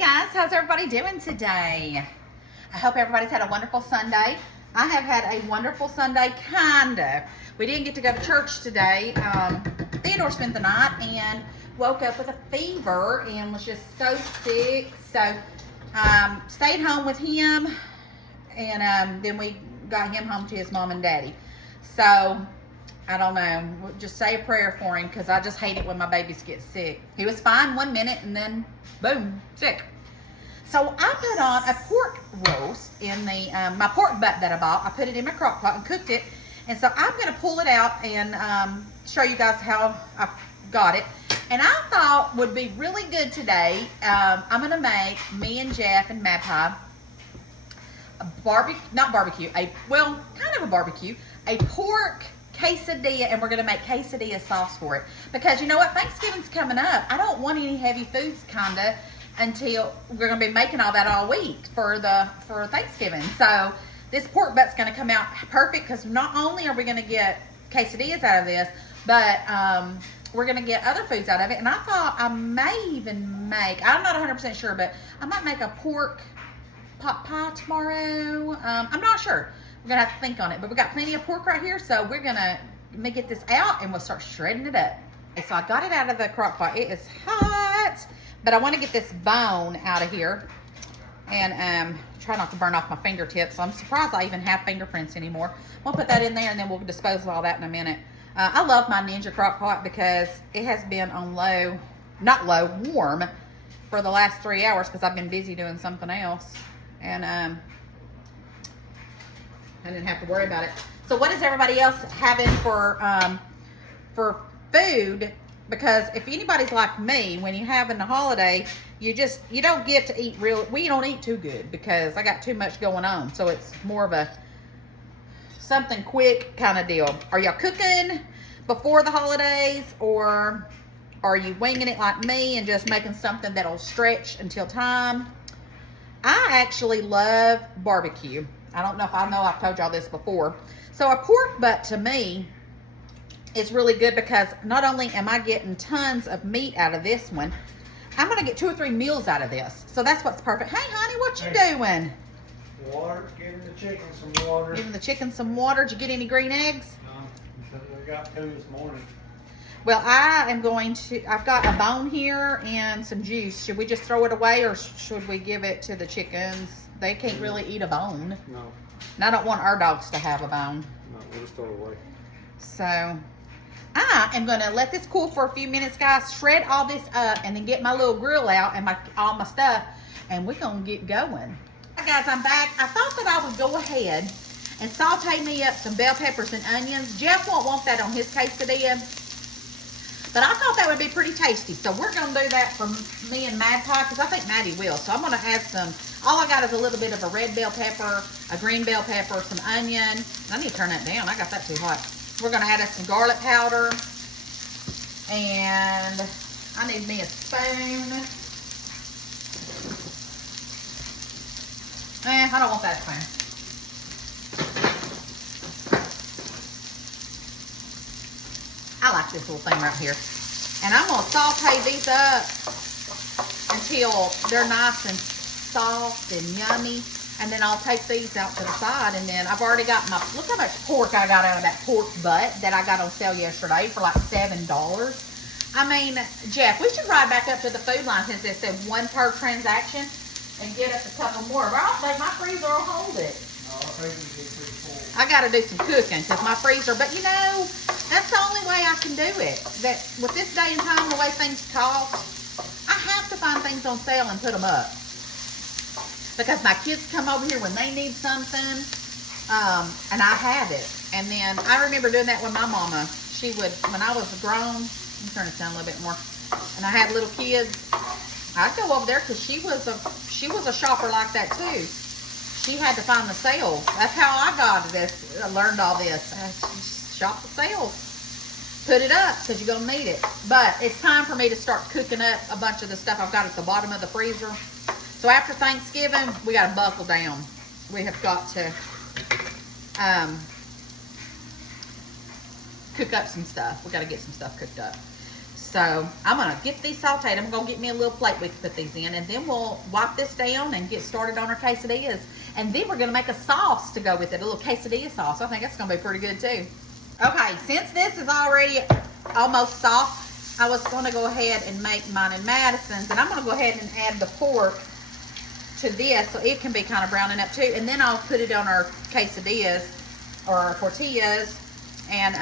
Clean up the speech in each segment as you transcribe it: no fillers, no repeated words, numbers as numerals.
guys, how's everybody doing today? I hope everybody's had a wonderful Sunday. I have had a wonderful Sunday, kinda. We didn't get to go to church today. Theodore spent the night and woke up with a fever and was just so sick. So stayed home with him, and then we got him home to his mom and daddy. So I don't know, just say a prayer for him, because I just hate it when my babies get sick. He was fine 1 minute and then boom, sick. So I put on a pork roast in the my pork butt that I bought. I put it in my crock pot and cooked it. And so I'm going to pull it out and show you guys how I got it. And I thought would be really good today. I'm going to make, me and Jeff and Magpie, a barbecue, not barbecue, well, kind of a barbecue, a pork quesadilla, and we're going to make quesadilla sauce for it. Because you know what, Thanksgiving's coming up. I don't want any heavy foods, kinda, until we're going to be making all that all week for Thanksgiving. So this pork butt's going to come out perfect, because not only are we going to get quesadillas out of this, but we're going to get other foods out of it. And I thought I may even make, I'm not 100% sure, but I might make a pork pot pie tomorrow. I'm not sure. We're going to have to think on it. But we got plenty of pork right here, so we're going to get this out and we'll start shredding it up. Okay, so I got it out of the crock pot. It is hot, but I want to get this bone out of here and try not to burn off my fingertips. I'm surprised I even have fingerprints anymore. We'll put that in there and then we'll dispose of all that in a minute. I love my Ninja crock pot because it has been on low, not low, warm for the last 3 hours because I've been busy doing something else. And I didn't have to worry about it. So what is everybody else having for food? Because if anybody's like me, when you have in the holiday, you don't get to eat we don't eat too good because I got too much going on. So it's more of a something quick kind of deal. Are y'all cooking before the holidays, or are you winging it like me and just making something that'll stretch until time? I actually love barbecue. I don't know if I've told y'all this before. So a pork butt to me is really good because not only am I getting tons of meat out of this one, I'm going to get 2 or 3 meals out of this. So that's what's perfect. Hey, honey, what you doing? Water, giving the chicken some water. Giving the chicken some water. Did you get any green eggs? No, I got 2 this morning. Well, I've got a bone here and some juice. Should we just throw it away, or should we give it to the chickens? They can't really eat a bone. No. And I don't want our dogs to have a bone. No, we'll just throw it away. So I am going to let this cool for a few minutes, guys. Shred all this up and then get my little grill out and all my stuff. And we're going to get going. Hi, guys, I'm back. I thought that I would go ahead and saute me up some bell peppers and onions. Jeff won't want that on his quesadilla, but I thought that would be pretty tasty. So we're going to do that for me and Magpie, because I think Maddie will. So I'm going to add some, all I got is a little bit of a red bell pepper, a green bell pepper, some onion. I need to turn that down. I got that too hot. We're going to add some garlic powder. And I need me a spoon. I don't want that spoon. I like this little thing right here. And I'm going to saute these up until they're nice and soft and yummy. And then I'll take these out to the side. And then I've already got my, look how much pork I got out of that pork butt that I got on sale yesterday for like $7. I mean, Jeff, we should ride back up to the food line since it said 1 per transaction and get us a couple more. But I don't think my freezer will hold it. No, I think we get pretty full. I got to do some cooking because my freezer, but you know, that's the only way I can do it. That with this day and time, the way things cost, I have to find things on sale and put them up. Because my kids come over here when they need something, and I have it. And then I remember doing that with my mama. She would, when I was grown, let me turn this down a little bit more, and I had little kids, I'd go over there because she was a shopper like that too. She had to find the sales. That's how I got this. I learned all this. I shop the sales. Put it up because you're gonna need it. But it's time for me to start cooking up a bunch of the stuff I've got at the bottom of the freezer. So after Thanksgiving, we got to buckle down. We have got to cook up some stuff. We got to get some stuff cooked up. So I'm gonna get these sauteed. I'm gonna get me a little plate we can put these in, and then we'll wipe this down and get started on our quesadillas. And then we're gonna make a sauce to go with it, a little quesadilla sauce. I think that's gonna be pretty good too. Okay, since this is already almost soft, I was gonna go ahead and make mine and Madison's, and I'm gonna go ahead and add the pork to this so it can be kind of browning up too. And then I'll put it on our quesadillas or our tortillas, and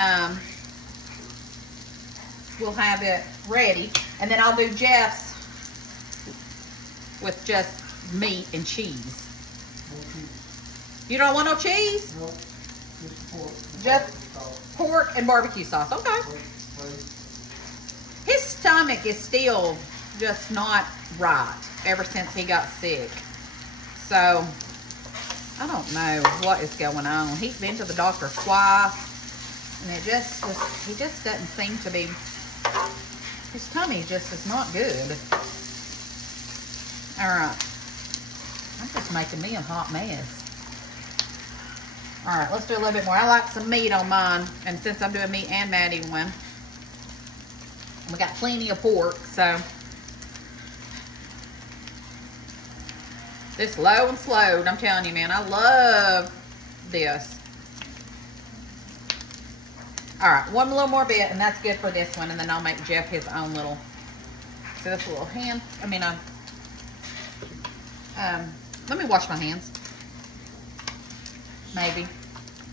we'll have it ready. And then I'll do Jeff's with just meat and cheese. No cheese. You don't want no cheese? No, just pork. Just pork and barbecue sauce. Okay. His stomach is still just not right ever since he got sick. So I don't know what is going on. He's been to the doctor twice, and it he just doesn't seem to be, his tummy just is not good. All right, I'm just making me a hot mess. All right, let's do a little bit more. I like some meat on mine, and since I'm doing meat and Maddie one, we got plenty of pork, so this low and slowed, I'm telling you, man, I love this. All right, one little more bit, and that's good for this one, and then I'll make Jeff his own little, so this little hand, let me wash my hands, maybe.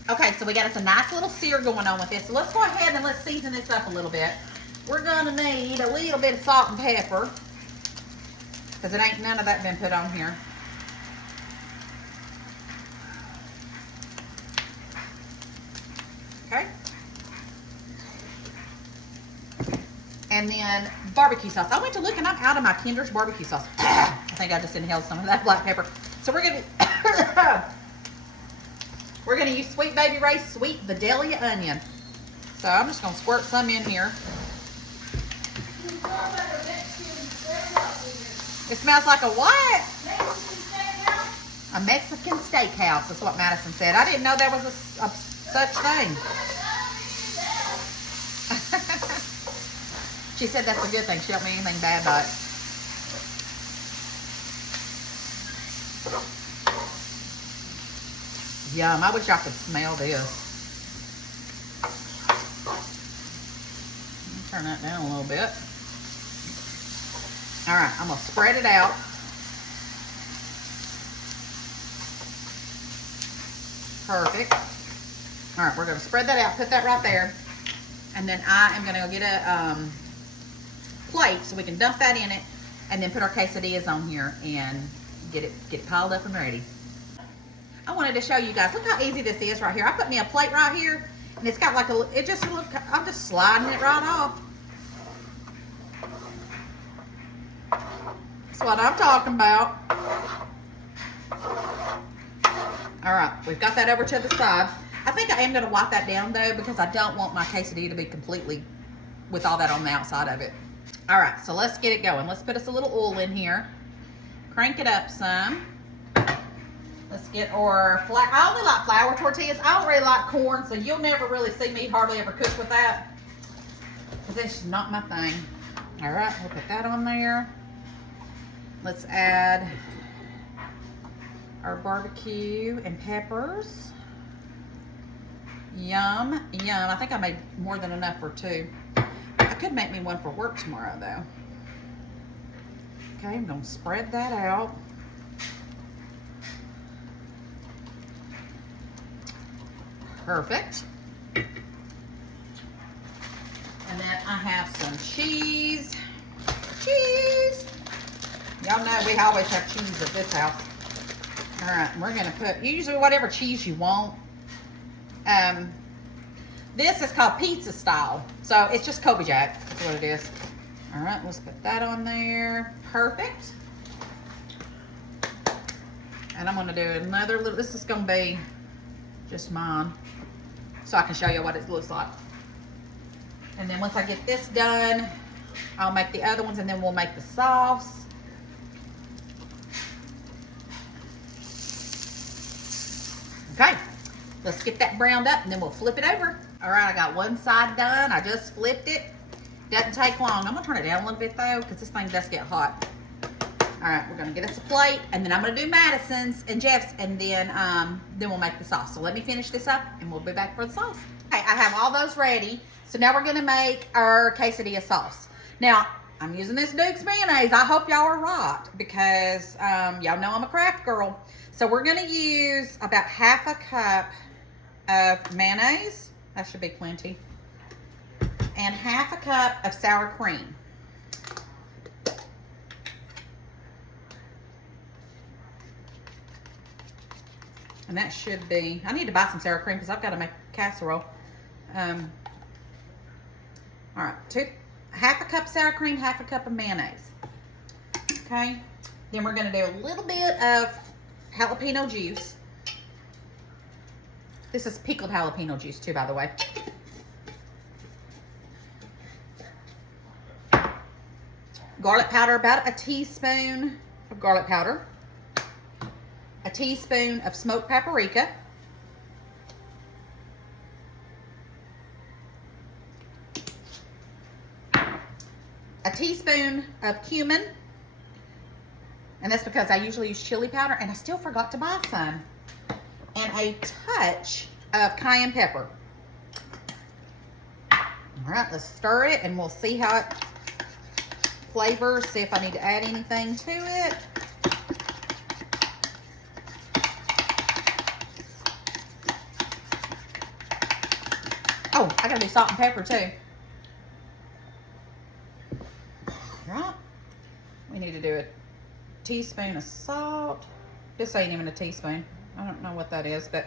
Okay, so we got us a nice little sear going on with this, so let's go ahead and let's season this up a little bit. We're gonna need a little bit of salt and pepper, because it ain't none of that been put on here. Okay. And then barbecue sauce. I went to look and I'm out of my Kinder's barbecue sauce. I think I just inhaled some of that black pepper. So we're gonna use Sweet Baby Ray's Sweet Vidalia onion. So I'm just gonna squirt some in here. It smells like a what? A Mexican steakhouse. That's what Madison said. I didn't know there was a such thing. She said that's a good thing. She don't mean anything bad by it. Yum. I wish I could smell this. Turn that down a little bit. All right, I'm gonna spread it out. Perfect. All right, we're gonna spread that out, put that right there. And then I am gonna go get a plate so we can dump that in it, and then put our quesadillas on here and get it piled up and ready. I wanted to show you guys, look how easy this is right here. I put me a plate right here, and it's got like I'm just sliding it right off. That's what I'm talking about. All right, we've got that over to the side. I think I am gonna wipe that down though, because I don't want my quesadilla to be completely with all that on the outside of it. All right, so let's get it going. Let's put us a little oil in here. Crank it up some. Let's get our flour. I only like flour tortillas. I don't really like corn, so you'll never really see me hardly ever cook with that, because it's not my thing. All right, we'll put that on there. Let's add our barbecue and peppers. Yum, yum. I think I made more than enough for two. I could make me one for work tomorrow though. Okay, I'm gonna spread that out. Perfect. And then I have some cheese. Cheese. Y'all know we always have cheese at this house. All right, we're gonna put usually whatever cheese you want. This is called pizza style, so it's just Kobe Jack. That's what it is. All right, let's put that on there. Perfect. And I'm gonna do another little. This is gonna be just mine, so I can show you what it looks like. And then once I get this done, I'll make the other ones, and then we'll make the sauce. Okay, let's get that browned up, and then we'll flip it over. All right, I got one side done. I just flipped it, Doesn't take long. I'm gonna turn it down a little bit though, because this thing does get hot. All right, we're gonna get us a plate, and then I'm gonna do Madison's and Jeff's, and then we'll make the sauce. So let me finish this up, and we'll be back for the sauce. Okay, I have all those ready. So now we're gonna make our quesadilla sauce. Now, I'm using this Duke's mayonnaise. I hope y'all are right, because y'all know I'm a craft girl. So we're gonna use about half a cup of mayonnaise. That should be plenty. And half a cup of sour cream. And that should be, I need to buy some sour cream because I've got to make casserole. All right, half a cup sour cream, half a cup of mayonnaise. Okay, then we're going to do a little bit of jalapeno juice. This is pickled jalapeno juice too, by the way. Garlic powder, about a teaspoon of garlic powder. A teaspoon of smoked paprika. A teaspoon of cumin. And that's because I usually use chili powder, and I still forgot to buy some. And a touch of cayenne pepper. All right, let's stir it, and we'll see how it flavors, see if I need to add anything to it. Oh, I gotta do salt and pepper too. Right. We need to do a teaspoon of salt. This ain't even a teaspoon. I don't know what that is, but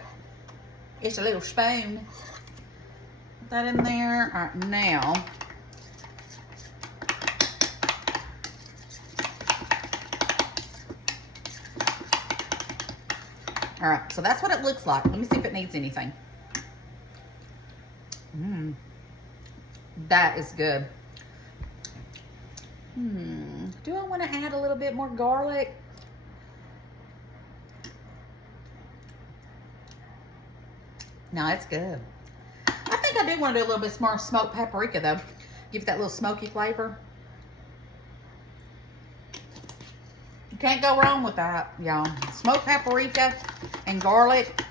it's a little spoon. Put that in there. All right, now. All right, so that's what it looks like. Let me see if it needs anything. That is good. Do I want to add a little bit more garlic? No, it's good. I think I do want to do a little bit more smoked paprika though. Give it that little smoky flavor. You can't go wrong with that, y'all. Smoked paprika and garlic.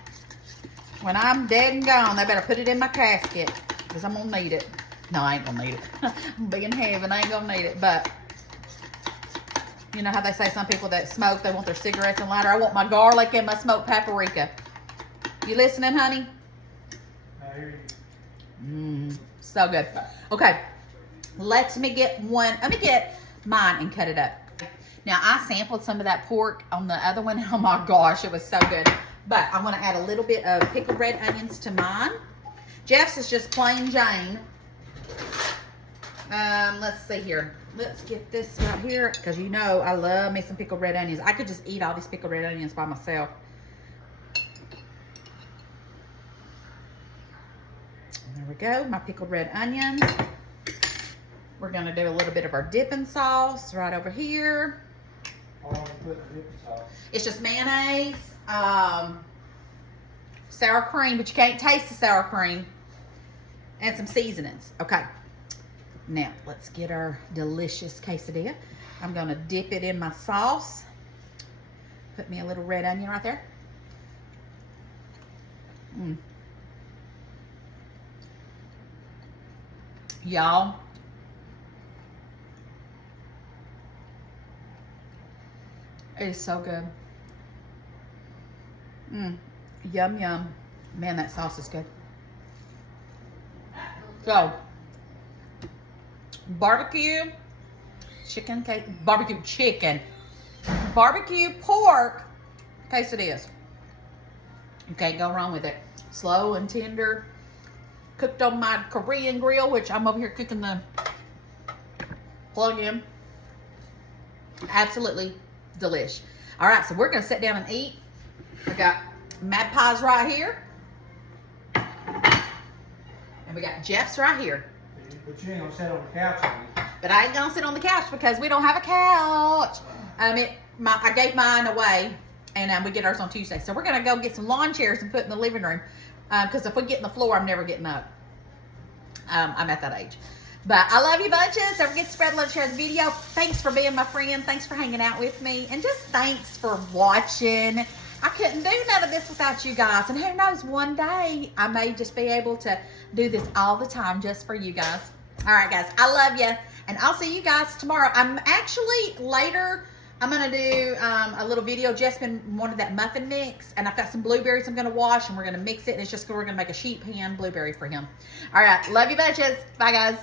When I'm dead and gone, they better put it in my casket, because I'm going to need it. No, I ain't going to need it. I'm big in heaven. I ain't going to need it. But, you know how they say some people that smoke, they want their cigarettes and lighter. I want my garlic and my smoked paprika. You listening, honey? I hear you. So good. Okay. Let me get mine and cut it up. Now, I sampled some of that pork on the other one. Oh my gosh, it was so good. But I'm going to add a little bit of pickled red onions to mine. Jeff's is just plain Jane. Let's see here. Let's get this right here, because you know I love me some pickled red onions. I could just eat all these pickled red onions by myself. There we go, my pickled red onions. We're going to do a little bit of our dipping sauce right over here. How long you put the dipping sauce? It's just mayonnaise, sour cream, but you can't taste the sour cream, and some seasonings. Okay, now let's get our delicious quesadilla. I'm gonna dip it in my sauce. Put me a little red onion right there. Y'all, it is so good. Yum, yum. Man, that sauce is good. So, barbecue chicken, barbecue pork quesadillas. You can't go wrong with it. Slow and tender. Cooked on my Korean grill, which I'm over here cooking the plug-in. Absolutely delish. All right, so we're gonna sit down and eat. We got Mad Pies right here. And we got Jeff's right here. But you ain't gonna sit on the couch and eat. But I ain't gonna sit on the couch because we don't have a couch. I gave mine away, and we get ours on Tuesday. So we're gonna go get some lawn chairs and put in the living room. Because if we get in the floor, I'm never getting up. I'm at that age. But I love you bunches. Don't forget to spread love, share the video. Thanks for being my friend. Thanks for hanging out with me. And just thanks for watching. I couldn't do none of this without you guys. And who knows, one day I may just be able to do this all the time just for you guys. All right, guys. I love you. And I'll see you guys tomorrow. I'm actually later, I'm going to do a little video. Jess wanted that muffin mix. And I've got some blueberries I'm going to wash. And we're going to mix it. And it's just, we're going to make a sheet pan blueberry for him. All right. Love you bunches. Bye, guys.